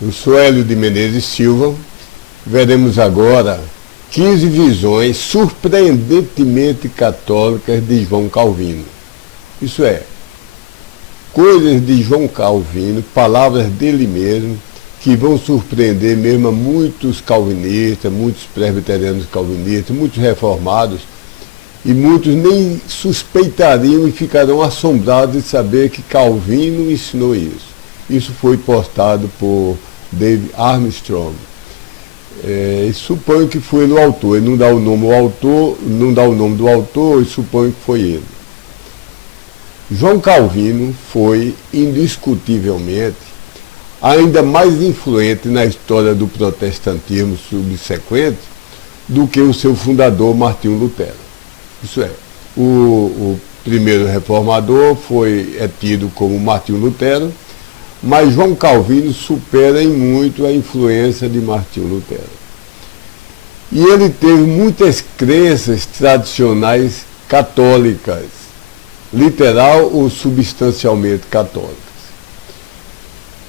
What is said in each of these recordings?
Eu sou Hélio de Menezes Silva. Veremos agora 15 visões surpreendentemente católicas de João Calvino. Isso é, coisas de João Calvino, palavras dele mesmo, que vão surpreender mesmo a muitos calvinistas, muitos presbiterianos calvinistas, muitos reformados, e muitos nem suspeitariam e ficarão assombrados de saber que Calvino ensinou isso. Isso foi postado por David Armstrong. Suponho que foi no autor. Ele não dá o nome do autor, e suponho que foi ele. João Calvino foi, indiscutivelmente, ainda mais influente na história do protestantismo subsequente do que o seu fundador, Martinho Lutero. Isso é, o primeiro reformador é tido como Martinho Lutero, mas João Calvino supera em muito a influência de Martinho Lutero. E ele teve muitas crenças tradicionais católicas, literal ou substancialmente católicas.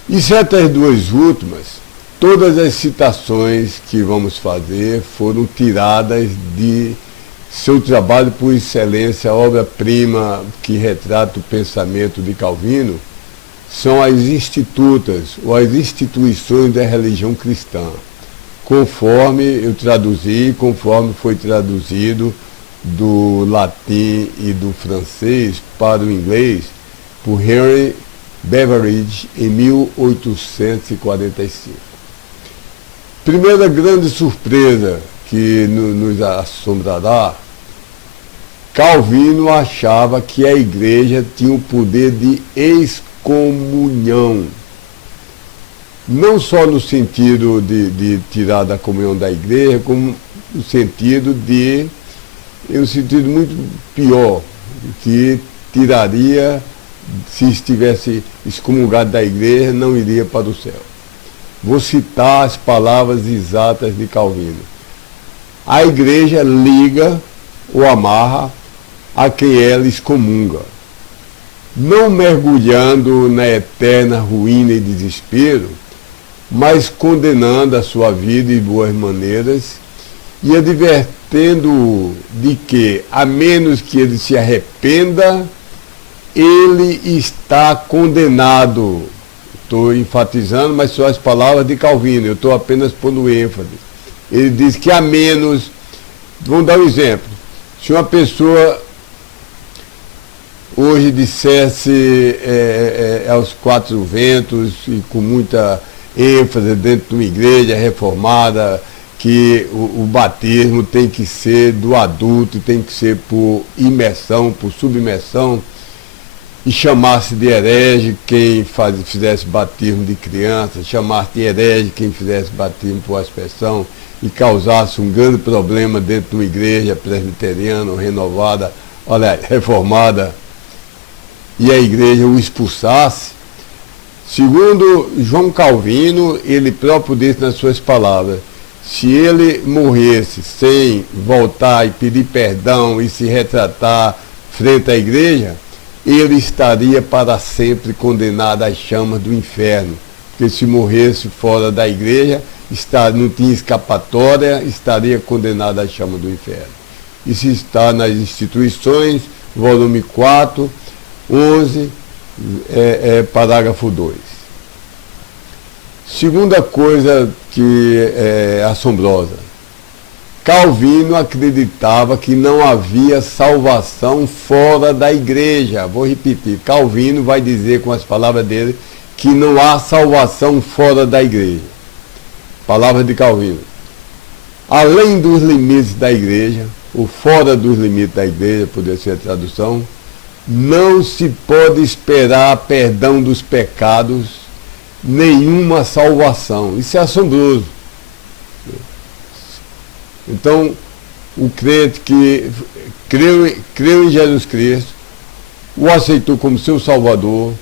E certas duas últimas, todas as citações que vamos fazer foram tiradas de seu trabalho por excelência, a obra-prima que retrata o pensamento de Calvino, são as institutas, ou as instituições da religião cristã, conforme eu traduzi, conforme foi traduzido do latim e do francês para o inglês por Henry Beveridge em 1845. Primeira grande surpresa que nos assombrará: Calvino achava que a igreja tinha o poder de excomunhão, não só no sentido de tirar da comunhão da igreja, como no sentido muito pior, que tiraria, se estivesse excomungado da igreja, não iria para o céu. Vou citar as palavras exatas de Calvino: a igreja liga ou amarra a quem ela excomunga, não mergulhando na eterna ruína e desespero, mas condenando a sua vida e boas maneiras e advertendo-o de que, a menos que ele se arrependa, ele está condenado. Estou enfatizando, mas são as palavras de Calvino, eu estou apenas pondo ênfase. Ele diz que a menos, vamos dar um exemplo, se uma pessoa hoje dissesse aos quatro ventos e com muita ênfase dentro de uma igreja reformada que o batismo tem que ser do adulto, tem que ser por imersão, por submersão, e chamasse de herege quem fizesse batismo de criança, chamasse de herege quem fizesse batismo por aspersão, e causasse um grande problema dentro de uma igreja presbiteriana renovada, reformada, e a igreja o expulsasse. Segundo João Calvino, ele próprio disse nas suas palavras: se ele morresse sem voltar e pedir perdão e se retratar frente à igreja, ele estaria para sempre condenado às chamas do inferno, porque se morresse fora da igreja, não tinha escapatória, estaria condenado às chamas do inferno. Isso está nas Instituições, volume 4, 11, parágrafo 2. Segunda coisa que é assombrosa: Calvino acreditava que não havia salvação fora da igreja. Vou repetir, Calvino vai dizer com as palavras dele que não há salvação fora da igreja. Palavras de Calvino: além dos limites da igreja, ou fora dos limites da igreja, poderia ser a tradução, não se pode esperar perdão dos pecados, nenhuma salvação. Isso é assombroso. Então, o crente que creu em Jesus Cristo, o aceitou como seu Salvador,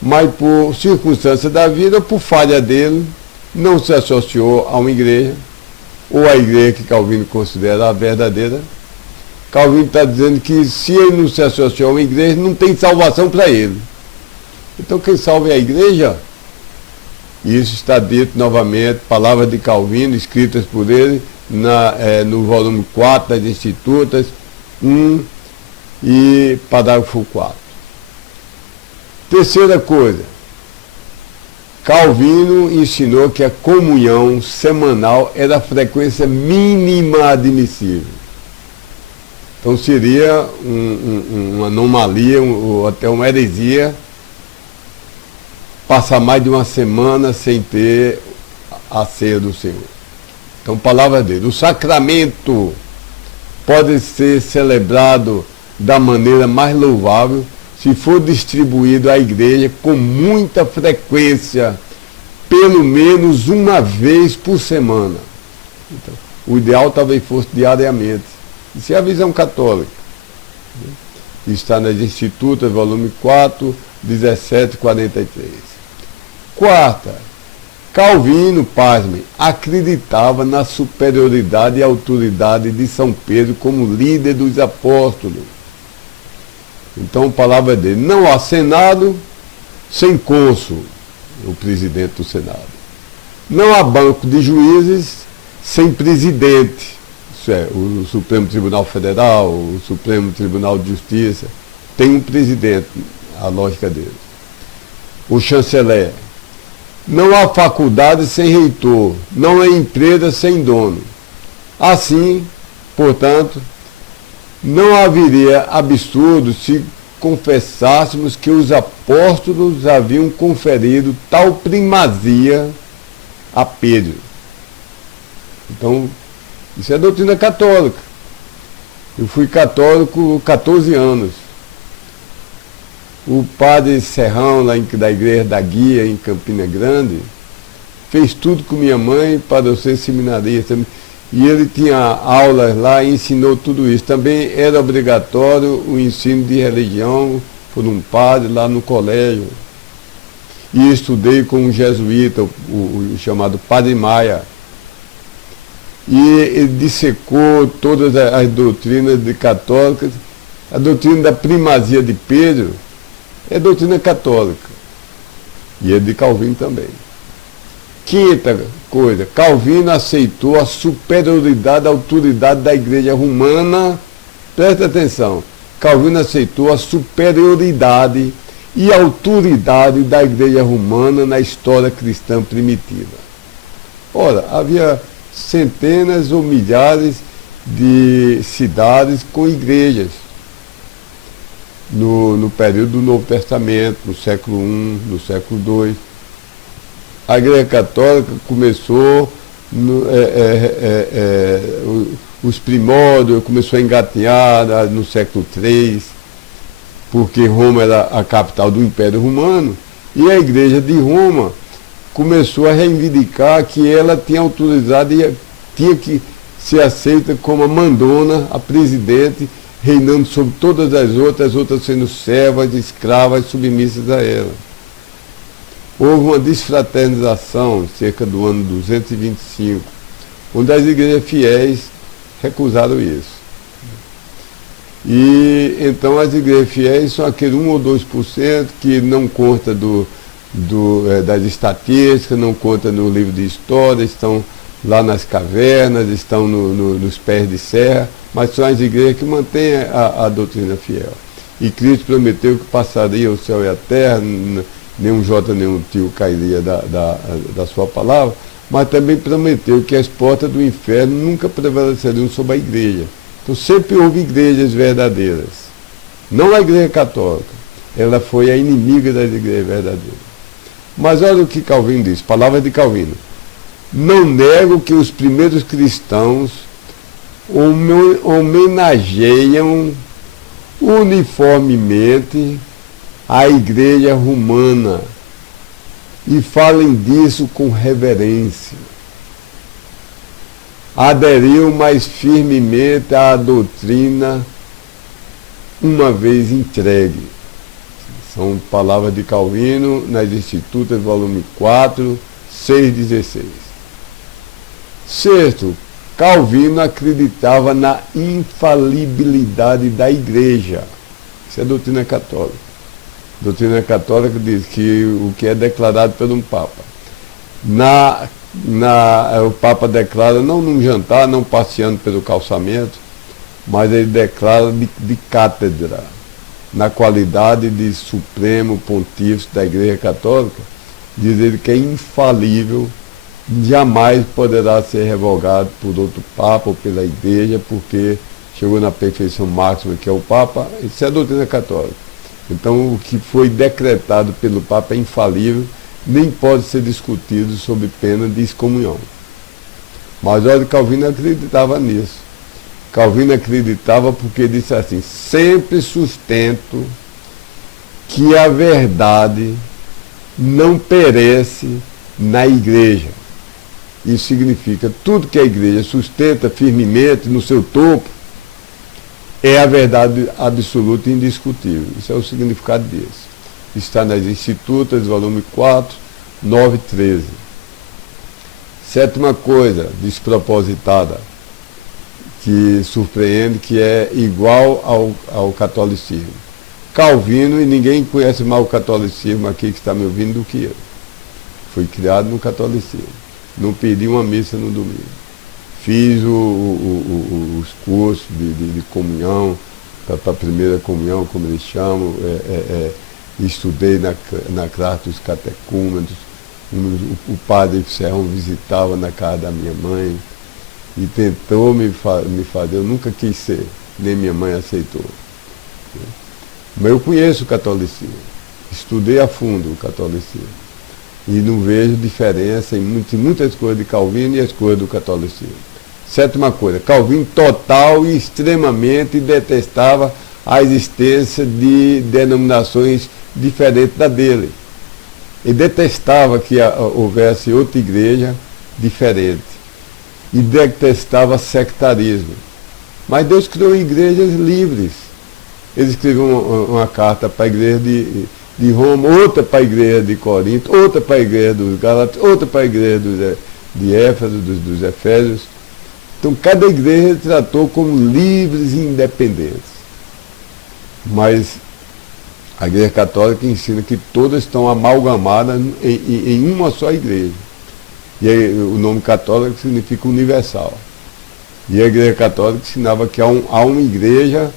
mas por circunstância da vida, por falha dele, não se associou a uma igreja, ou a igreja que Calvino considera a verdadeira. Calvino está dizendo que se ele não se associou a uma igreja, não tem salvação para ele. Então quem salva é a igreja? E isso está dito novamente, palavras de Calvino, escritas por ele, no volume 4 das Institutas, 1 e parágrafo 4. Terceira coisa, Calvino ensinou que a comunhão semanal era a frequência mínima admissível. Então seria uma anomalia, ou até uma heresia, passar mais de uma semana sem ter a ceia do Senhor. Então, palavra dele. O sacramento pode ser celebrado da maneira mais louvável se for distribuído à igreja com muita frequência, pelo menos uma vez por semana. Então, o ideal talvez fosse diariamente. Isso é a visão católica. Está nas Institutas, volume 4, 1743. Quarta, Calvino, pasme, acreditava na superioridade e autoridade de São Pedro como líder dos apóstolos. Então, a palavra dele: não há Senado sem cônsul, o presidente do Senado. Não há banco de juízes sem presidente, isso é, o Supremo Tribunal Federal, o Supremo Tribunal de Justiça, tem um presidente, a lógica dele. O chanceler. Não há faculdade sem reitor, não há empresa sem dono. Assim, portanto, não haveria absurdo se confessássemos que os apóstolos haviam conferido tal primazia a Pedro. Então, isso é doutrina católica. Eu fui católico 14 anos. O padre Serrão, lá da igreja da Guia, em Campina Grande, fez tudo com minha mãe para eu ser seminarista. E ele tinha aulas lá e ensinou tudo isso. Também era obrigatório o ensino de religião por um padre lá no colégio. E estudei com um jesuíta, o chamado Padre Maia. E ele dissecou todas as doutrinas católicas. A doutrina da primazia de Pedro é doutrina católica. E é de Calvino também. Quinta coisa, Calvino aceitou a superioridade, a autoridade da igreja romana. Presta atenção. Calvino aceitou a superioridade e autoridade da igreja romana na história cristã primitiva. Ora, havia centenas ou milhares de cidades com igrejas no período do Novo Testamento, no século I, no século II. A Igreja Católica começou, os primórdios, começou a engatinhar no século III, porque Roma era a capital do Império Romano, e a Igreja de Roma começou a reivindicar que ela tinha autoridade e tinha que ser aceita como a mandona, a presidente, reinando sobre todas as outras sendo servas, escravas, submissas a ela. Houve uma desfraternização, cerca do ano 225, onde as igrejas fiéis recusaram isso. E então as igrejas fiéis são aquele 1 ou 2% que não conta das estatísticas, não conta no livro de história, estão lá nas cavernas, estão nos pés de serra, mas são as igrejas que mantêm a doutrina fiel. E Cristo prometeu que passaria o céu e a terra, nenhum jota, nenhum tio cairia da sua palavra, mas também prometeu que as portas do inferno nunca prevaleceriam sobre a igreja. Então sempre houve igrejas verdadeiras. Não a igreja católica, ela foi a inimiga das igrejas verdadeiras. Mas olha o que Calvino diz, palavras de Calvino. Não nego que os primeiros cristãos homenageiam uniformemente a igreja romana e falem disso com reverência. Aderiu mais firmemente à doutrina uma vez entregue. São palavras de Calvino nas Institutas, volume 4, 616. Sexto, Calvino acreditava na infalibilidade da igreja. Isso é a doutrina católica. A doutrina católica diz que o que é declarado por um Papa O Papa declara, não num jantar, não passeando pelo calçamento, mas ele declara de cátedra, na qualidade de Supremo Pontífice da Igreja Católica, diz ele que é infalível, jamais poderá ser revogado por outro Papa ou pela Igreja, porque chegou na perfeição máxima que é o Papa. Isso é a doutrina católica. Então o que foi decretado pelo Papa é infalível, nem pode ser discutido sob pena de excomunhão. Mas olha, Calvino acreditava nisso. Calvino acreditava porque disse assim: sempre sustento que a verdade não perece na igreja. Isso significa, tudo que a igreja sustenta firmemente no seu topo é a verdade absoluta e indiscutível. Isso é o significado disso. Está nas Institutas, volume 4, 9 e 13. Sétima coisa despropositada, que surpreende, que é igual ao catolicismo. Calvino, e ninguém conhece mais o catolicismo aqui que está me ouvindo do que eu. Foi criado no catolicismo. Não perdi uma missa no domingo. Fiz os cursos de comunhão, para a primeira comunhão, como eles chamam, estudei na classe dos catecúmenos. O padre Serrão visitava na casa da minha mãe e tentou me fazer, eu nunca quis ser, nem minha mãe aceitou. Mas eu conheço o catolicismo, estudei a fundo o catolicismo e não vejo diferença em muitas coisas de Calvino e as coisas do catolicismo. Sétima coisa, Calvino total e extremamente detestava a existência de denominações diferentes da dele. Ele detestava que houvesse outra igreja diferente. E detestava sectarismo. Mas Deus criou igrejas livres. Ele escreveu uma carta para a igreja de Roma, outra para a igreja de Corinto, outra para a igreja dos Gálatas, outra para a igreja de Éfeso, dos Efésios. Então cada igreja ele tratou como livres e independentes. Mas a Igreja Católica ensina que todas estão amalgamadas em uma só igreja. E aí, o nome católico significa universal. E a Igreja Católica ensinava que há uma igreja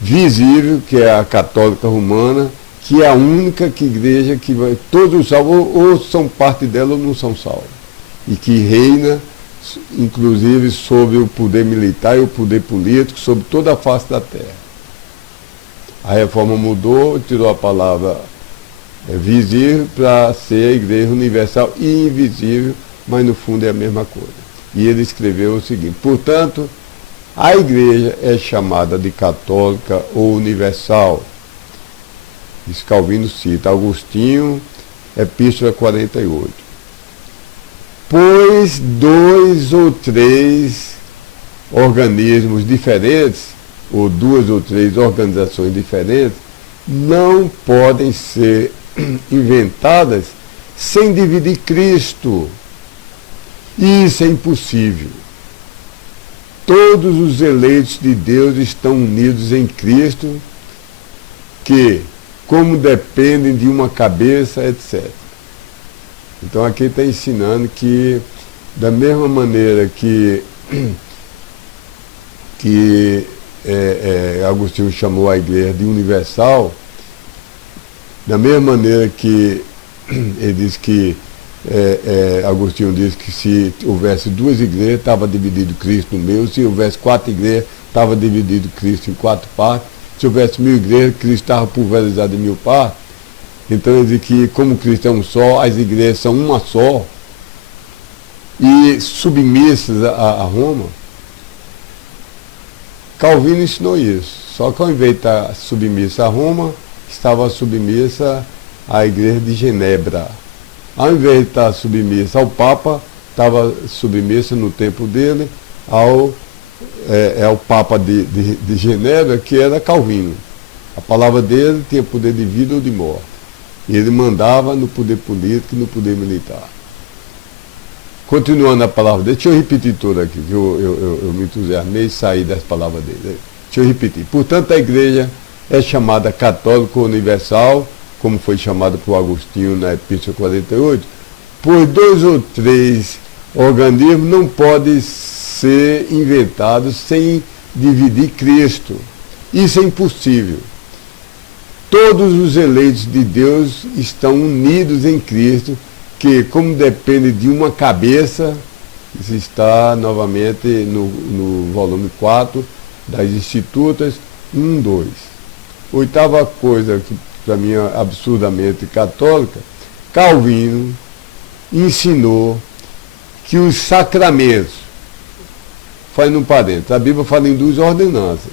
visível, que é a Católica Romana, que é a única igreja que vai, todos os salvos, ou são parte dela ou não são salvos. E que reina, inclusive, sobre o poder militar e o poder político, sobre toda a face da terra. A reforma mudou, tirou a palavra visível para ser a igreja universal e invisível, mas no fundo é a mesma coisa. E ele escreveu o seguinte: portanto, a igreja é chamada de católica ou universal. Isso Calvino cita, Agostinho, Epístola 48. Pois 2 ou 3 organismos diferentes, ou 2 ou 3 organizações diferentes, não podem ser inventadas sem dividir Cristo. Isso é impossível. Todos os eleitos de Deus estão unidos em Cristo, que, como dependem de uma cabeça, etc. Então aqui está ensinando que, da mesma maneira que Agostinho chamou a igreja de universal, da mesma maneira que ele diz que Agostinho diz que se houvesse 2 igrejas, estava dividido Cristo no meio, se houvesse 4 igrejas, estava dividido Cristo em 4 partes, se houvesse 1000 igrejas, Cristo estava pulverizado em 1000 partes. Então ele diz que, como Cristo é um só, as igrejas são uma só, e submissas a Roma. Calvino ensinou isso, só que ao invés de estar submissa a Roma, estava submissa à igreja de Genebra. Ao invés de estar submissa ao Papa, estava submissa no tempo dele ao Papa de Genebra, que era Calvino. A palavra dele tinha poder de vida ou de morte. E ele mandava no poder político e no poder militar. Continuando a palavra dele, deixa eu repetir tudo aqui, que eu me entusiasmei e saí das palavras dele. Deixa eu repetir. Portanto, a igreja é chamada católica universal, como foi chamada por Agostinho na Epístola 48, pois 2 ou 3 organismos não podem ser inventados sem dividir Cristo. Isso é impossível. Todos os eleitos de Deus estão unidos em Cristo, que, como depende de uma cabeça, isso está novamente no volume 4 das Institutas 1, 2. Oitava coisa que para mim é absurdamente católica, Calvino ensinou que os sacramentos, faz no parênteses, a Bíblia fala em 2 ordenanças.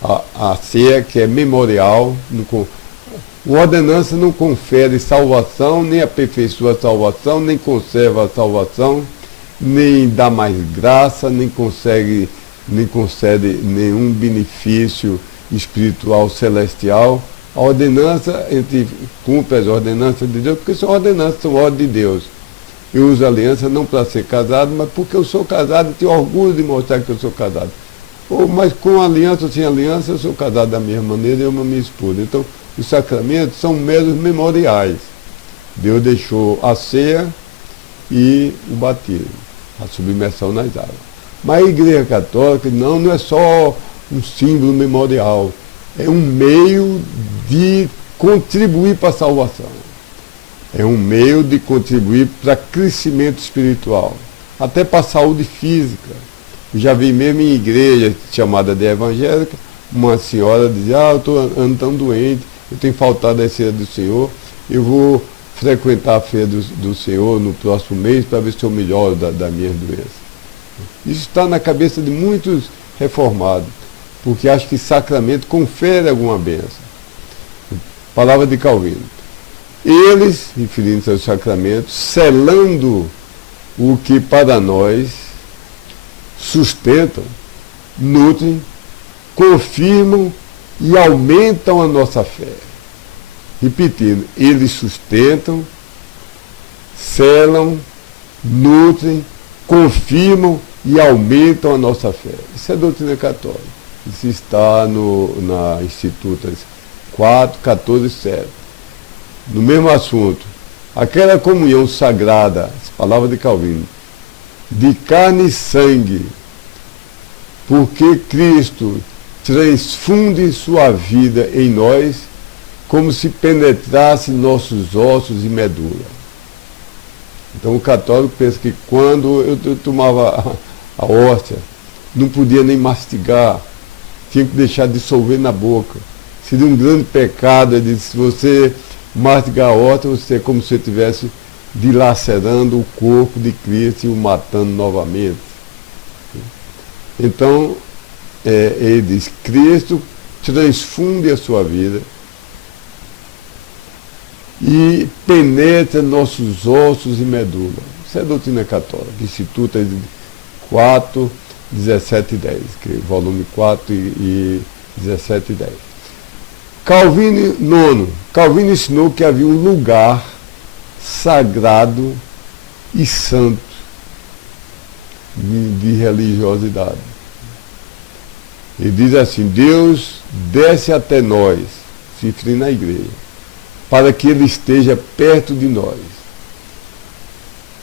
A ceia, que é memorial, uma ordenança não confere salvação, nem aperfeiçoa a salvação, nem conserva a salvação, nem dá mais graça, nem concede nenhum benefício espiritual celestial. A ordenança, cumpre as ordenanças de Deus, porque são ordenanças, são ordem de Deus. Eu uso aliança não para ser casado, mas porque eu sou casado e tenho orgulho de mostrar que eu sou casado. Mas com aliança ou sem aliança, eu sou casado da mesma maneira, eu amo a minha esposa. Então, os sacramentos são meros memoriais. Deus deixou a ceia e o batismo, a submersão nas águas. Mas a Igreja Católica não é só um símbolo memorial, é um meio de contribuir para a salvação. É um meio de contribuir para crescimento espiritual, até para a saúde física. Eu já vi mesmo em igreja chamada de evangélica, uma senhora dizia, eu estou andando tão doente, eu tenho faltado a ceia do Senhor, eu vou frequentar a feira do Senhor no próximo mês para ver se eu melhoro da minha doença. Isso está na cabeça de muitos reformados, porque acham que sacramento confere alguma bênção. Palavra de Calvino. Eles, referindo-se aos sacramentos, selando o que para nós sustentam, nutrem, confirmam e aumentam a nossa fé. Repetindo, eles sustentam, selam, nutrem, confirmam e aumentam a nossa fé. Isso é doutrina católica. Isso está na Institutas 4, 14 e 7. No mesmo assunto, aquela comunhão sagrada, as palavras de Calvino, de carne e sangue, porque Cristo transfunde sua vida em nós como se penetrasse nossos ossos e medula. Então o católico pensa que quando eu tomava a hóstia, não podia nem mastigar, tinha que deixar dissolver na boca. Seria um grande pecado, ele disse, se você mastigar a hóstia, você é como se você estivesse dilacerando o corpo de Cristo e o matando novamente. Então, ele diz, Cristo transfunde a sua vida e penetra nossos ossos e medula. Isso é doutrina católica, Instituto 4, 17 e 10, que é volume 4 e 17 e 10. Calvino ensinou que havia um lugar sagrado e santo de religiosidade. Ele diz assim, Deus desce até nós, se referindo à igreja, para que Ele esteja perto de nós.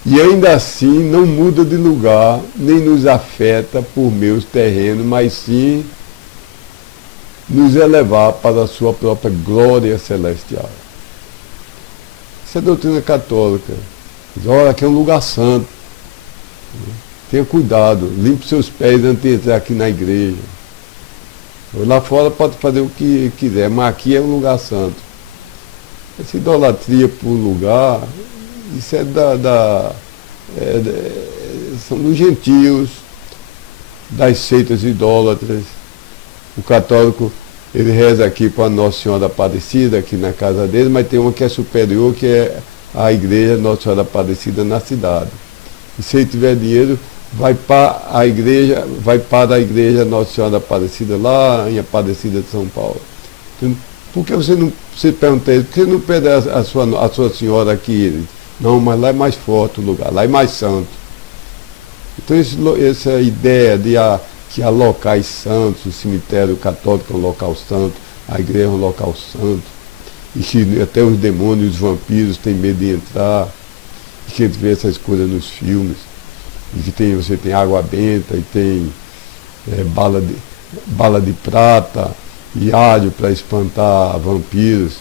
E ainda assim não muda de lugar, nem nos afeta por meios terrenos, mas sim nos elevar para a sua própria glória celestial. Isso é doutrina católica. Diz, olha, aqui é um lugar santo. Tenha cuidado, limpe seus pés antes de entrar aqui na igreja. Lá fora pode fazer o que quiser, mas aqui é um lugar santo. Essa idolatria por lugar, isso são dos gentios, das seitas idólatras. O católico, ele reza aqui para a Nossa Senhora Aparecida, aqui na casa dele, mas tem uma que é superior, que é a igreja Nossa Senhora Aparecida na cidade. E se ele tiver dinheiro, vai para a igreja Nossa Senhora Aparecida, lá em Aparecida de São Paulo. Então, por que você pergunta ele, por que não pede a sua senhora aqui? Não, mas lá é mais forte o lugar, lá é mais santo. Então essa ideia de que há locais santos, o cemitério católico é um local santo, a igreja é um local santo, e que até os demônios, os vampiros têm medo de entrar. que a gente vê essas coisas nos filmes, e que você tem água benta, e tem bala de prata, e alho para espantar vampiros.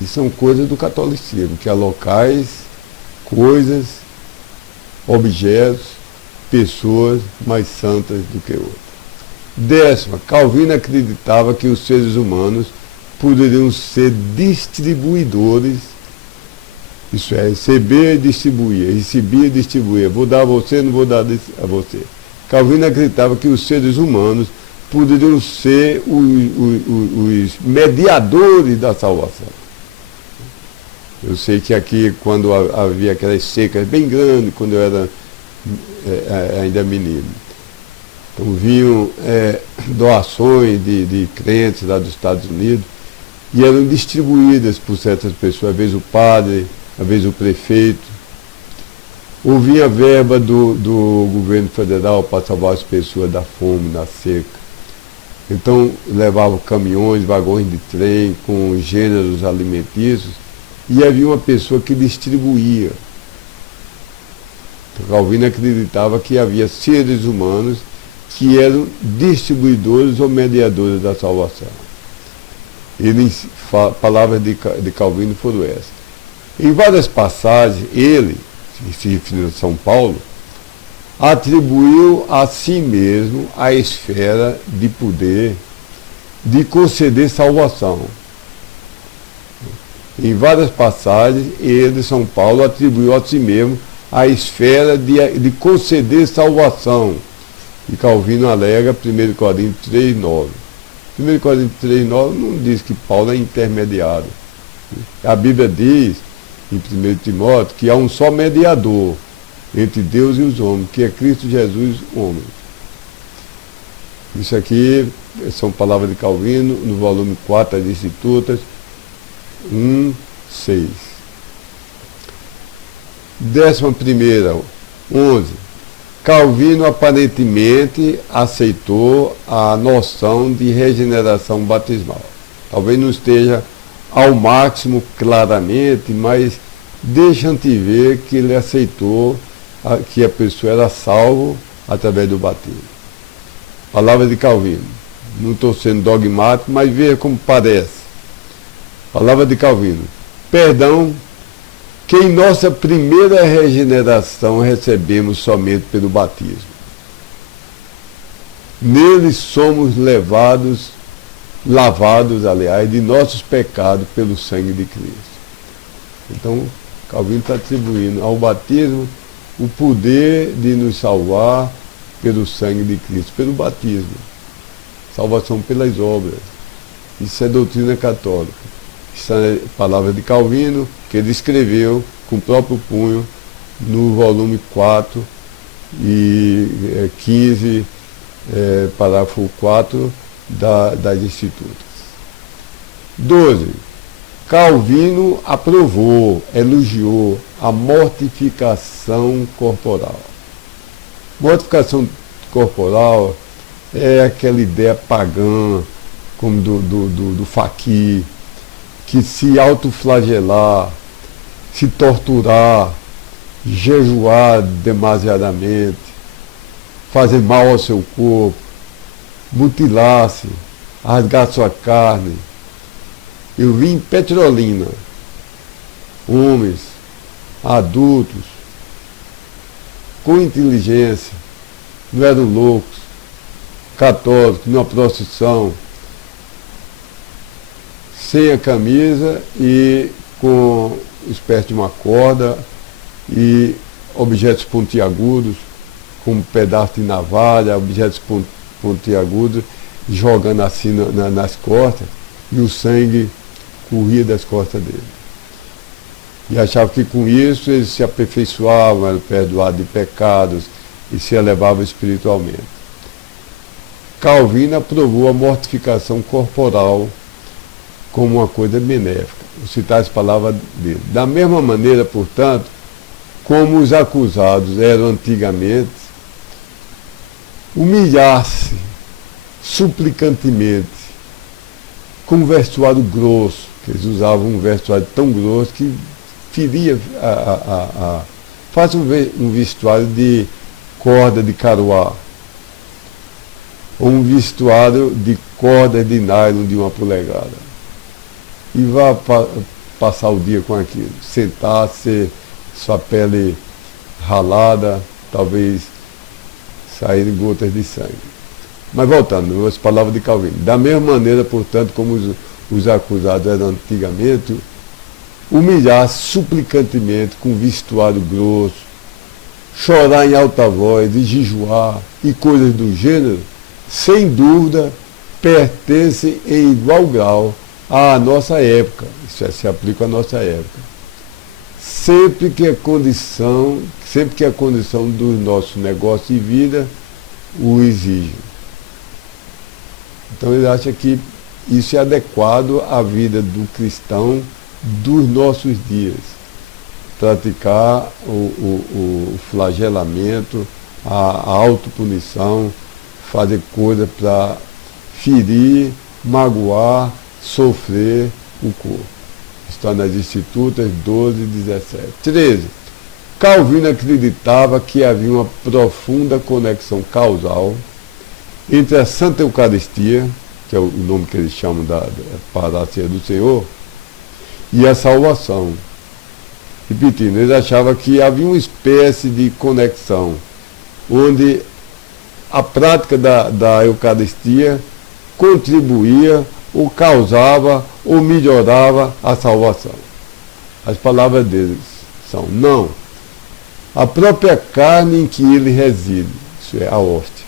E são coisas do catolicismo, que há locais, coisas, objetos, pessoas mais santas do que outras. Décima, Calvino acreditava que os seres humanos poderiam ser distribuidores, isso é, receber e distribuir, recebia e distribuir, vou dar a você, não vou dar a você. Calvino acreditava que os seres humanos poderiam ser os mediadores da salvação. Eu sei que aqui, quando havia aquelas secas bem grandes, quando eu era ainda menino, então vinham doações de crentes lá dos Estados Unidos e eram distribuídas por certas pessoas, às vezes o padre, às vezes o prefeito. Ou vinha verba do governo federal para salvar as pessoas da fome, da seca. Então levavam caminhões, vagões de trem com gêneros alimentícios e havia uma pessoa que distribuía. Então, Calvino acreditava que havia seres humanos que eram distribuidores ou mediadores da salvação. Palavras de Calvino foram essas. Em várias passagens, ele, se referindo a São Paulo, atribuiu a si mesmo a esfera de poder de conceder salvação. Em várias passagens, ele, São Paulo, atribuiu a si mesmo a esfera de conceder salvação. E Calvino alega 1 Coríntios 3,9. 1 Coríntios 3,9 não diz que Paulo é intermediário. A Bíblia diz, em 1 Timóteo, que há um só mediador entre Deus e os homens, que é Cristo Jesus, homem. Isso aqui são palavras de Calvino, no volume 4 das Institutas, 1:6. 11ª, 11. Calvino aparentemente aceitou a noção de regeneração batismal. Talvez não esteja ao máximo claramente, mas deixa-te ver que ele aceitou que a pessoa era salvo através do batismo. Palavra de Calvino. Não estou sendo dogmático, mas veja como parece. Palavra de Calvino. Perdão que em nossa primeira regeneração recebemos somente pelo batismo. Nele somos lavados, de nossos pecados pelo sangue de Cristo. Então, Calvino está atribuindo ao batismo o poder de nos salvar pelo sangue de Cristo, pelo batismo. Salvação pelas obras. Isso é doutrina católica. Isso é palavra de Calvino, que ele escreveu com o próprio punho no volume 4 e 15, parágrafo 4 das Institutas. 12. Calvino aprovou, elogiou a mortificação corporal. Mortificação corporal é aquela ideia pagã, como do faquir, que se autoflagelar, se torturar, jejuar demasiadamente, fazer mal ao seu corpo, mutilar-se, rasgar sua carne. Eu vi em Petrolina homens adultos com inteligência, não eram loucos, católicos, numa procissão, sem a camisa e com espécie de uma corda e objetos pontiagudos, como pedaço de navalha, objetos pontiagudos, jogando assim nas costas, e o sangue corria das costas dele. E achava que com isso eles se aperfeiçoavam, eram perdoados de pecados e se elevavam espiritualmente. Calvino aprovou a mortificação corporal como uma coisa benéfica. Vou citar as palavras dele. Da mesma maneira, portanto, como os acusados eram antigamente, humilhar-se suplicantemente, com um vestuário grosso, que eles usavam um vestuário tão grosso que feria faça um vestuário de corda de caruá, ou um vestuário de corda de nylon de 1 polegada, e vá passar o dia com aquilo, sentar-se, sua pele ralada, talvez saírem gotas de sangue. Mas voltando, as palavras de Calvino. Da mesma maneira, portanto, como os acusados eram antigamente, humilhar suplicantemente com vestuário grosso, chorar em alta voz e jejuar e coisas do gênero, sem dúvida, pertencem em igual grau à nossa época. Isso se aplica à nossa época. Sempre que a condição dos nossos negócios e vida o exige. Então ele acha que isso é adequado à vida do cristão dos nossos dias. Praticar o flagelamento, a autopunição, fazer coisa para ferir, magoar, sofrer o corpo. Está nas Institutas 12 e 17. 13. Calvino acreditava que havia uma profunda conexão causal entre a Santa Eucaristia, que é o nome que eles chamam para a ceia do Senhor, e a salvação. Repetindo, eles achavam que havia uma espécie de conexão, onde a prática da Eucaristia contribuía, ou causava, ou melhorava a salvação. As palavras deles são: não, a própria carne em que ele reside, isso é, a hóstia,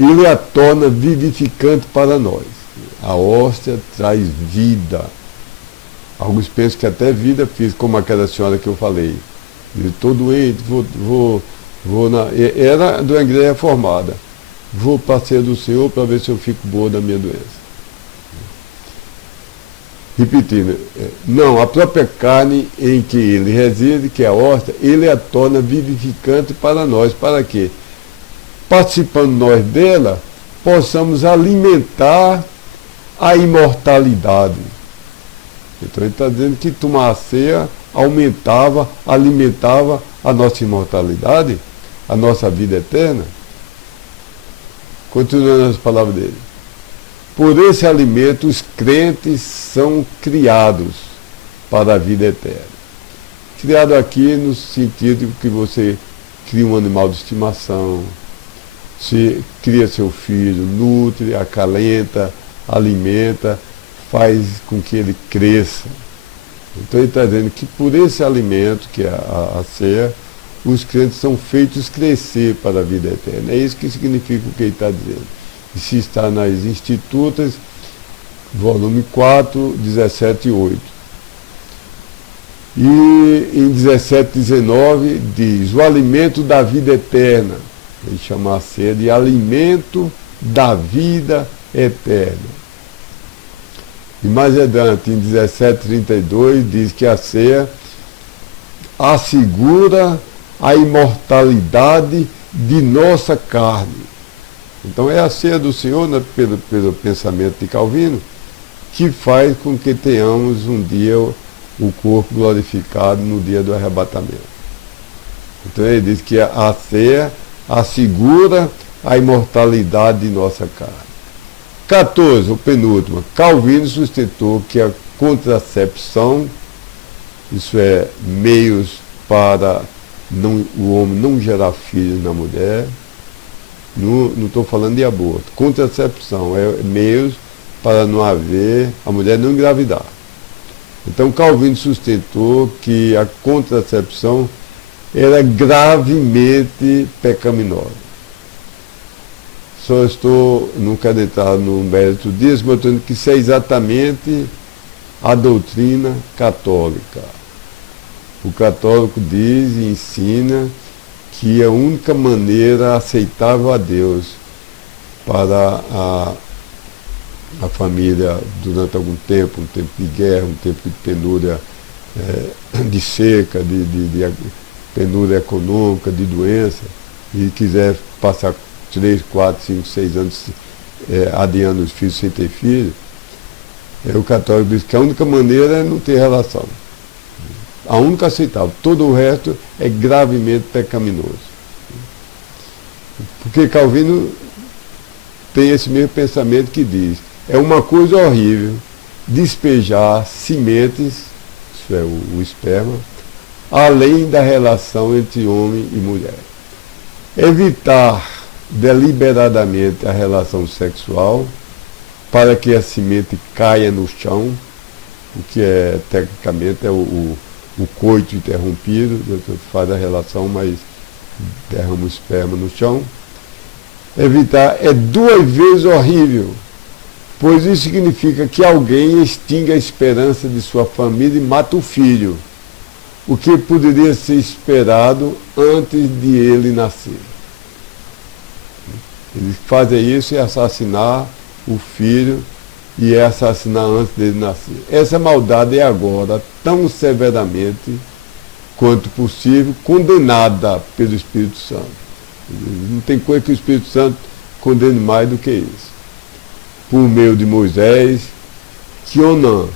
ele a torna vivificante para nós. A hóstia traz vida. Alguns pensam que até vida física, como aquela senhora que eu falei. Estou doente, era de uma igreja reformada. Vou para a ceia do Senhor para ver se eu fico boa da minha doença. Repetindo, não, a própria carne em que ele reside, que é a hóstia, ele a torna vivificante para nós. Para quê? Participando nós dela, possamos alimentar a imortalidade. Então ele está dizendo que tomar a ceia alimentava a nossa imortalidade, a nossa vida eterna. Continuando as palavras dele. Por esse alimento os crentes são criados para a vida eterna. Criado aqui no sentido que você cria um animal de estimação, você cria seu filho, nutre, acalenta, alimenta, faz com que ele cresça. Então ele está dizendo que por esse alimento, que é a ceia, os crentes são feitos crescer para a vida eterna. É isso que significa o que ele está dizendo. Isso está nas Institutas, volume 4, 17 e 8. E em 17 e 19 diz: o alimento da vida eterna. Ele chama a ceia de alimento da vida eterna. E mais adiante, em 17:32, diz que a ceia assegura a imortalidade de nossa carne. Então é a ceia do Senhor, né, pelo pensamento de Calvino, que faz com que tenhamos um dia o corpo glorificado no dia do arrebatamento. Então ele diz que a ceia assegura a imortalidade de nossa carne. 14, o penúltimo. Calvino sustentou que a contracepção, isso é, meios para o homem não gerar filhos na mulher, não estou falando de aborto. Contracepção é meios para não haver, a mulher não engravidar. Então Calvino sustentou que a contracepção era gravemente pecaminosa. Só não quero entrar no mérito disso, mas estou dizendo que isso é exatamente a doutrina católica. O católico diz e ensina que a única maneira aceitável a Deus para a família durante algum tempo, um tempo de guerra, um tempo de penúria, de seca, de penúria econômica, de doença, e quiser passar 3, 4, 5, 6 anos adiando os filhos sem ter filho, o católico diz que a única maneira é não ter relação. A única aceitável. Todo o resto é gravemente pecaminoso. Porque Calvino tem esse mesmo pensamento que diz: é uma coisa horrível despejar sementes, isso é o esperma, além da relação entre homem e mulher. Evitar deliberadamente a relação sexual para que a semente caia no chão, o que é tecnicamente é o coito interrompido, faz a relação, mas derrama o esperma no chão. Evitar é 2 vezes horrível, pois isso significa que alguém extingue a esperança de sua família e mata o filho, o que poderia ser esperado antes de ele nascer. Eles fazem isso e assassinar o filho e assassinar antes dele nascer. Essa maldade é agora tão severamente quanto possível condenada pelo Espírito Santo. Não tem coisa que o Espírito Santo condene mais do que isso. Por meio de Moisés, que Onã,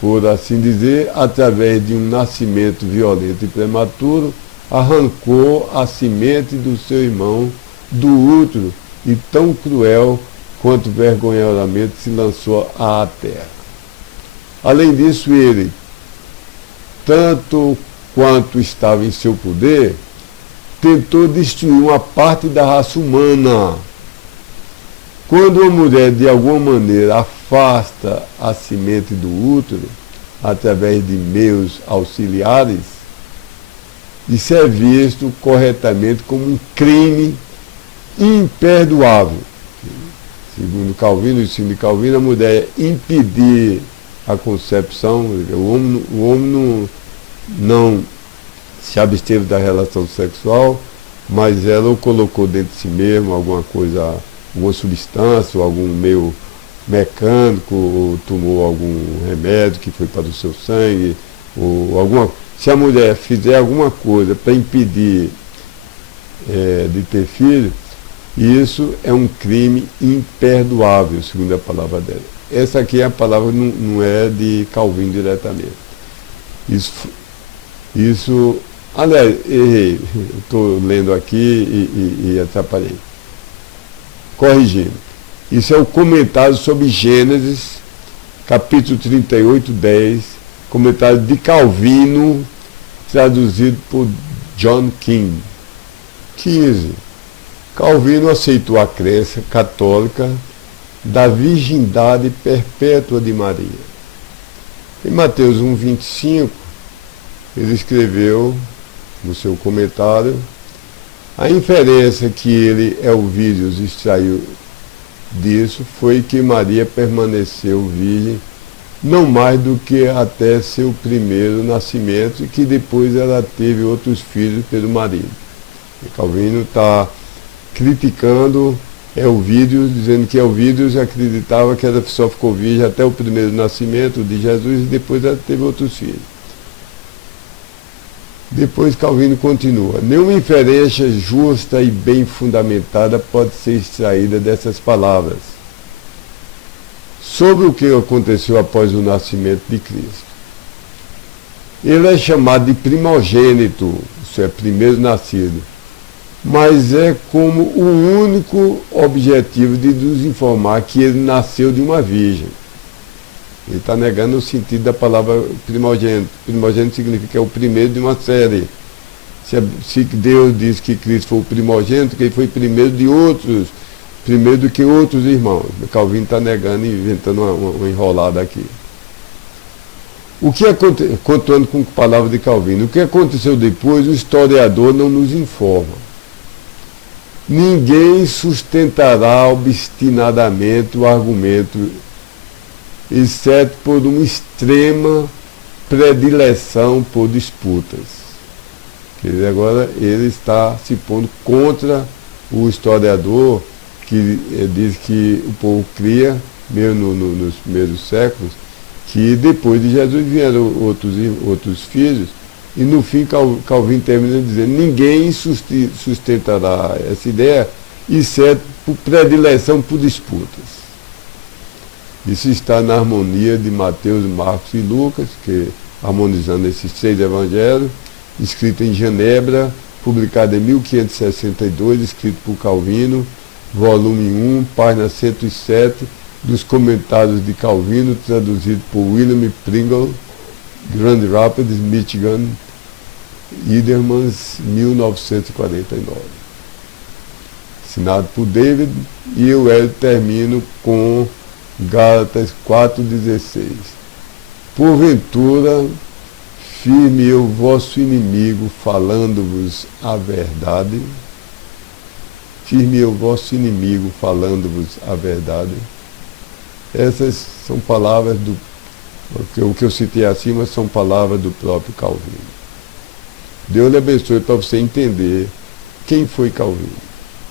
por assim dizer, através de um nascimento violento e prematuro, arrancou a semente do seu irmão do útero e tão cruel quanto vergonhosamente se lançou à terra. Além disso, ele, tanto quanto estava em seu poder, tentou destruir uma parte da raça humana. Quando uma mulher de alguma maneira afasta a semente do útero, através de meios auxiliares, isso é visto corretamente como um crime imperdoável. Segundo Calvino, o ensino de Calvino, a mulher impedir a concepção, o homem não se absteve da relação sexual, mas ela o colocou dentro de si mesmo, alguma coisa, alguma substância, ou algum meio mecânico, ou tomou algum remédio que foi para o seu sangue, ou alguma. Se a mulher fizer alguma coisa para impedir de ter filho, isso é um crime imperdoável, segundo a palavra dela. Essa aqui a palavra não é de Calvino diretamente. Isso aliás, errei, estou lendo aqui e atrapalhei. Corrigindo. Isso é o comentário sobre Gênesis, capítulo 38, 10, comentário de Calvino, traduzido por John King. 15. Calvino aceitou a crença católica da virgindade perpétua de Maria. Em Mateus 1,25, ele escreveu no seu comentário: a inferência que ele, Elvídios, extraiu disso foi que Maria permaneceu virgem não mais do que até seu primeiro nascimento, e que depois ela teve outros filhos pelo marido. E Calvino está criticando Elvídios, dizendo que Elvídios acreditava que ela só ficou virgem até o primeiro nascimento de Jesus e depois ela teve outros filhos. Depois Calvino continua: nenhuma inferência justa e bem fundamentada pode ser extraída dessas palavras sobre o que aconteceu após o nascimento de Cristo. Ele é chamado de primogênito, isso é, primeiro nascido, mas é como o único objetivo de nos informar que ele nasceu de uma virgem. Ele está negando o sentido da palavra primogênito. Primogênito significa que é o primeiro de uma série. Se Deus diz que Cristo foi o primogênito, que ele foi primeiro de outros, primeiro do que outros irmãos. Calvino está negando e inventando uma enrolada aqui. Continuando com a palavra de Calvino, o que aconteceu depois, o historiador não nos informa. Ninguém sustentará obstinadamente o argumento, exceto por uma extrema predileção por disputas. Agora ele está se pondo contra o historiador que diz que o povo cria, mesmo nos primeiros séculos, que depois de Jesus vieram outros filhos, e no fim Calvino termina dizendo: ninguém sustentará essa ideia, exceto por predileção por disputas. Isso está na harmonia de Mateus, Marcos e Lucas, que harmonizando esses 3 evangelhos, escrito em Genebra, publicado em 1562, escrito por Calvino, volume 1, página 107, dos comentários de Calvino, traduzido por William Pringle, Grand Rapids, Michigan, Idemans, 1949. Assinado por David, e eu termino com Gálatas 4,16. Porventura, firme eu vosso inimigo, falando-vos a verdade. Firme eu vosso inimigo, falando-vos a verdade. Essas são palavras o que eu citei acima são palavras do próprio Calvino. Deus lhe abençoe para você entender quem foi Calvino.